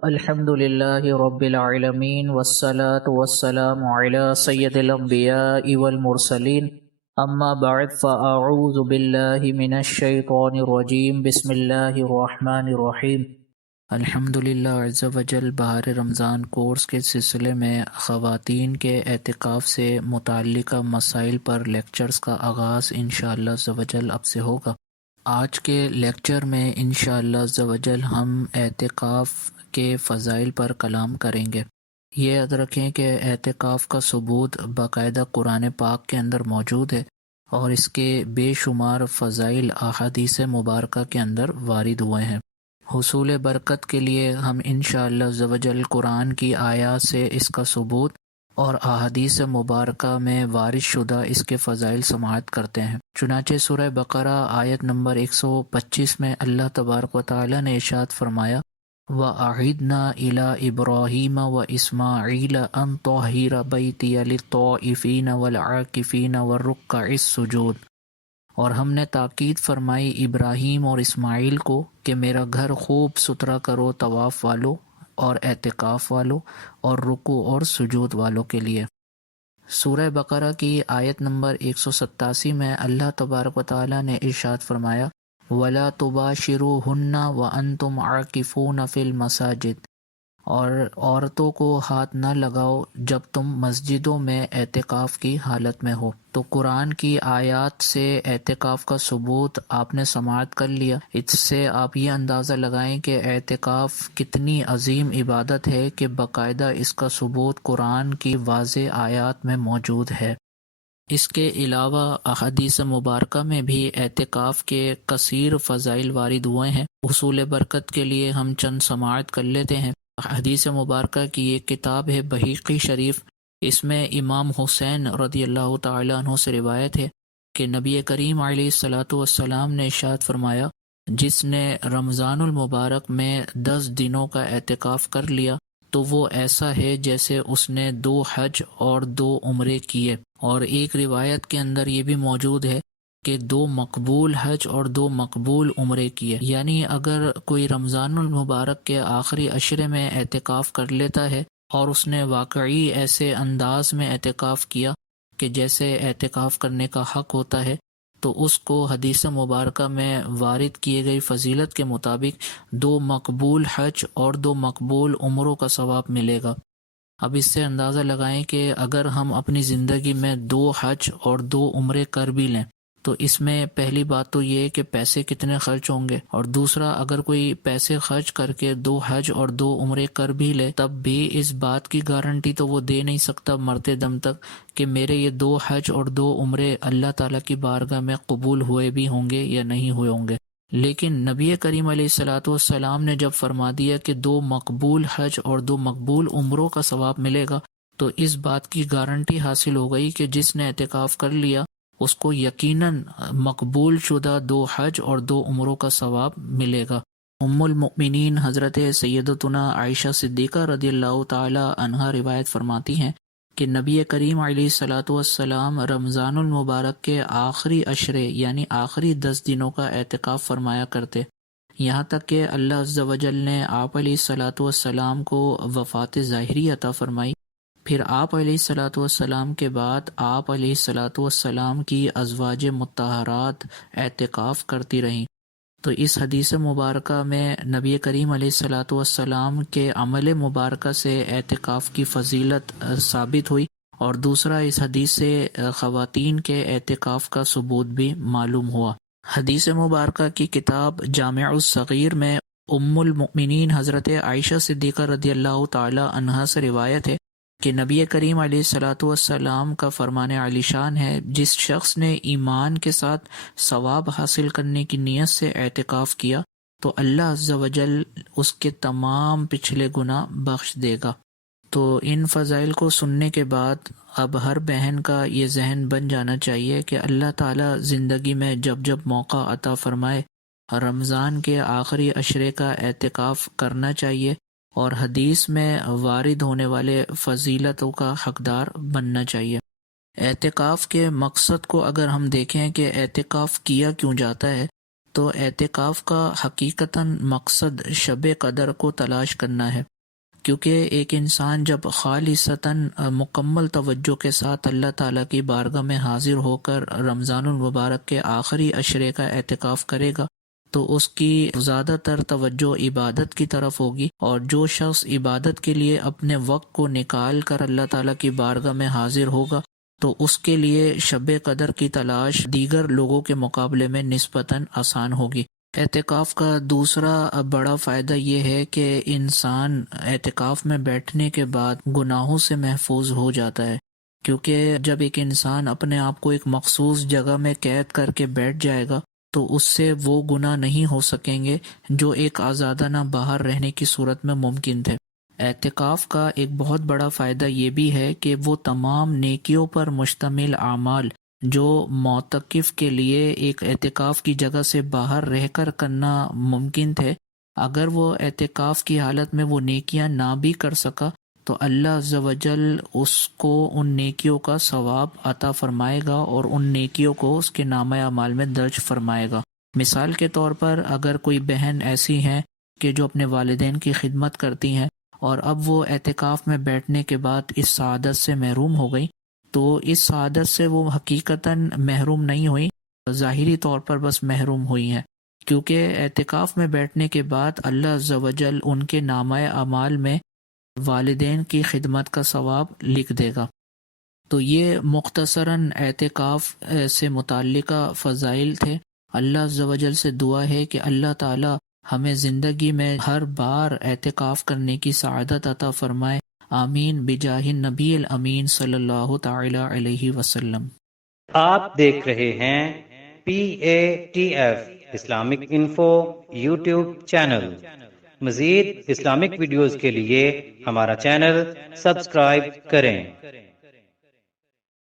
الحمد لله رب العالمين والصلاة والسلام على سيد الأنبياء والمرسلين أما بعد فأعوذ بالله من الشيطان الرجيم بسم الله الرحمن الرحيم الحمد للہ عز و جل بہار رمضان کورس کے سلسلے میں خواتین کے اعتکاف سے متعلقہ مسائل پر لیکچرز کا آغاز انشاءاللہ عز و جل اب سے ہوگا۔ آج کے لیکچر میں انشاءاللہ عز و جل ہم اعتکاف کے فضائل پر کلام کریں گے۔ یہ یاد رکھیں کہ اعتکاف کا ثبوت باقاعدہ قرآن پاک کے اندر موجود ہے اور اس کے بے شمار فضائل احادیث مبارکہ کے اندر وارد ہوئے ہیں۔ حصول برکت کے لیے ہم انشاءاللہ عز و جل قرآن کی آیات سے اس کا ثبوت اور احادیث مبارکہ میں وارد شدہ اس کے فضائل سماعت کرتے ہیں۔ چنانچہ سورہ بقرہ آیت نمبر 125 میں اللہ تبارک و تعالی نے ارشاد فرمایا وَأَعِدْنَا إِلَىٰ إِبْرَاهِيمَ وَإِسْمَاعِيلَ أَن طَهِّرَ بَيْتِيَ لِلطَّائِفِينَ وَالْعَاكِفِينَ وَالرُّكَّعِ السُّجُودِ، اور ہم نے تاکید فرمائی ابراہیم اور اسماعیل کو کہ میرا گھر خوب ستھرا کرو طواف والو اور اعتکاف والو اور رکوع اور سجود والوں کے لیے۔ سورہ بقرہ کی آیت نمبر 187 میں اللہ تبارک و تعالی نے ارشاد فرمایا وَلَا تُبَاشِرُوهُنَّ وَأَنْتُمْ عَاكِفُونَ فِي الْمَسَاجِدِ، اور عورتوں کو ہاتھ نہ لگاؤ جب تم مسجدوں میں اعتکاف کی حالت میں ہو۔ تو قرآن کی آیات سے اعتکاف کا ثبوت آپ نے سماعت کر لیا۔ اس سے آپ یہ اندازہ لگائیں کہ اعتکاف کتنی عظیم عبادت ہے کہ باقاعدہ اس کا ثبوت قرآن کی واضح آیات میں موجود ہے۔ اس کے علاوہ احادیث مبارکہ میں بھی اعتکاف کے کثیر فضائل وارد ہوئے ہیں۔ حصول برکت کے لیے ہم چند سماعت کر لیتے ہیں۔ حدیث مبارکہ کی ایک کتاب ہے بحیقی شریف، اس میں امام حسین رضی اللہ تعالی عنہ سے روایت ہے کہ نبی کریم علیہ الصلاۃ والسلام نے ارشاد فرمایا جس نے رمضان المبارک میں 10 دنوں کا اعتکاف کر لیا تو وہ ایسا ہے جیسے اس نے 2 حج اور 2 عمرے کیے۔ اور ایک روایت کے اندر یہ بھی موجود ہے کہ 2 مقبول حج اور 2 مقبول عمرے کیے، یعنی اگر کوئی رمضان المبارک کے آخری عشرے میں اعتکاف کر لیتا ہے اور اس نے واقعی ایسے انداز میں اعتکاف کیا کہ جیسے اعتکاف کرنے کا حق ہوتا ہے، تو اس کو حدیث مبارکہ میں وارد کیے گئی فضیلت کے مطابق 2 مقبول حج اور 2 مقبول عمروں کا ثواب ملے گا۔ اب اس سے اندازہ لگائیں کہ اگر ہم اپنی زندگی میں 2 حج اور 2 عمرے کر بھی لیں تو اس میں پہلی بات تو یہ کہ پیسے کتنے خرچ ہوں گے، اور دوسرا اگر کوئی پیسے خرچ کر کے 2 حج اور 2 عمرے کر بھی لے تب بھی اس بات کی گارنٹی تو وہ دے نہیں سکتا مرتے دم تک کہ میرے یہ 2 حج اور 2 عمرے اللہ تعالیٰ کی بارگاہ میں قبول ہوئے بھی ہوں گے یا نہیں ہوئے ہوں گے۔ لیکن نبی کریم علیہ الصلاۃ والسلام نے جب فرما دیا کہ 2 مقبول حج اور 2 مقبول عمروں کا ثواب ملے گا تو اس بات کی گارنٹی حاصل ہو گئی کہ جس نے اعتکاف کر لیا اس کو یقیناً مقبول شدہ 2 حج اور 2 عمروں کا ثواب ملے گا۔ ام المؤمنین حضرت سیدتنا عائشہ صدیقہ رضی اللہ تعالی عنہا روایت فرماتی ہیں کہ نبی کریم علیہ الصلاۃ والسلام رمضان المبارک کے آخری عشرے یعنی آخری 10 دنوں کا اعتکاف فرمایا کرتے، یہاں تک کہ اللہ عز و جل نے آپ علیہ الصلاۃ والسلام کو وفات ظاہری عطا فرمائی۔ پھر آپ علیہ الصلاۃ والسلام کے بعد آپ علیہ الصلاۃ والسلام کی ازواج مطہرات اعتکاف کرتی رہیں۔ تو اس حدیث مبارکہ میں نبی کریم علیہ الصلاۃ والسلام کے عمل مبارکہ سے اعتکاف کی فضیلت ثابت ہوئی، اور دوسرا اس حدیث سے خواتین کے اعتکاف کا ثبوت بھی معلوم ہوا۔ حدیث مبارکہ کی کتاب جامع الصغیر میں ام المؤمنین حضرت عائشہ صدیقہ رضی اللہ تعالی عنہا سے روایت ہے کہ نبی کریم علیہ الصلاۃ والسلام کا فرمان عالی شان ہے جس شخص نے ایمان کے ساتھ ثواب حاصل کرنے کی نیت سے اعتکاف کیا تو اللہ عز و جل اس کے تمام پچھلے گناہ بخش دے گا۔ تو ان فضائل کو سننے کے بعد اب ہر بہن کا یہ ذہن بن جانا چاہیے کہ اللہ تعالیٰ زندگی میں جب جب موقع عطا فرمائے رمضان کے آخری عشرے کا اعتکاف کرنا چاہیے اور حدیث میں وارد ہونے والے فضیلتوں کا حقدار بننا چاہیے۔ اعتکاف کے مقصد کو اگر ہم دیکھیں کہ اعتکاف کیا کیوں جاتا ہے تو اعتکاف کا حقیقتاً مقصد شب قدر کو تلاش کرنا ہے، کیونکہ ایک انسان جب خالصتاً مکمل توجہ کے ساتھ اللہ تعالیٰ کی بارگاہ میں حاضر ہو کر رمضان المبارک کے آخری عشرے کا اعتکاف کرے گا تو اس کی زیادہ تر توجہ عبادت کی طرف ہوگی، اور جو شخص عبادت کے لیے اپنے وقت کو نکال کر اللہ تعالیٰ کی بارگاہ میں حاضر ہوگا تو اس کے لیے شب قدر کی تلاش دیگر لوگوں کے مقابلے میں نسبتاً آسان ہوگی۔ اعتکاف کا دوسرا بڑا فائدہ یہ ہے کہ انسان اعتکاف میں بیٹھنے کے بعد گناہوں سے محفوظ ہو جاتا ہے، کیونکہ جب ایک انسان اپنے آپ کو ایک مخصوص جگہ میں قید کر کے بیٹھ جائے گا تو اس سے وہ گناہ نہیں ہو سکیں گے جو ایک آزادانہ باہر رہنے کی صورت میں ممکن تھے۔ اعتکاف کا ایک بہت بڑا فائدہ یہ بھی ہے کہ وہ تمام نیکیوں پر مشتمل اعمال جو معتکف کے لیے ایک اعتکاف کی جگہ سے باہر رہ کر کرنا ممکن تھے، اگر وہ اعتکاف کی حالت میں وہ نیکیاں نہ بھی کر سکا تو اللہ عز و جل اس کو ان نیکیوں کا ثواب عطا فرمائے گا اور ان نیکیوں کو اس کے نامہ اعمال میں درج فرمائے گا۔ مثال کے طور پر اگر کوئی بہن ایسی ہیں کہ جو اپنے والدین کی خدمت کرتی ہیں اور اب وہ اعتکاف میں بیٹھنے کے بعد اس سعادت سے محروم ہو گئی، تو اس سعادت سے وہ حقیقتاً محروم نہیں ہوئی، ظاہری طور پر بس محروم ہوئی ہیں، کیونکہ اعتکاف میں بیٹھنے کے بعد اللہ عز و جل ان کے نامہ اعمال میں والدین کی خدمت کا ثواب لکھ دے گا۔ تو یہ مختصراً اعتکاف سے متعلقہ فضائل تھے۔ اللہ عز و جل سے دعا ہے کہ اللہ تعالی ہمیں زندگی میں ہر بار اعتکاف کرنے کی سعادت عطا فرمائے، آمین بجاہ النبی الامین صلی اللہ تعالی علیہ وسلم۔ آپ دیکھ رہے ہیں PATF Islamic info YouTube channel. مزید اسلامک ویڈیوز کے لیے ہمارا چینل سبسکرائب کریں۔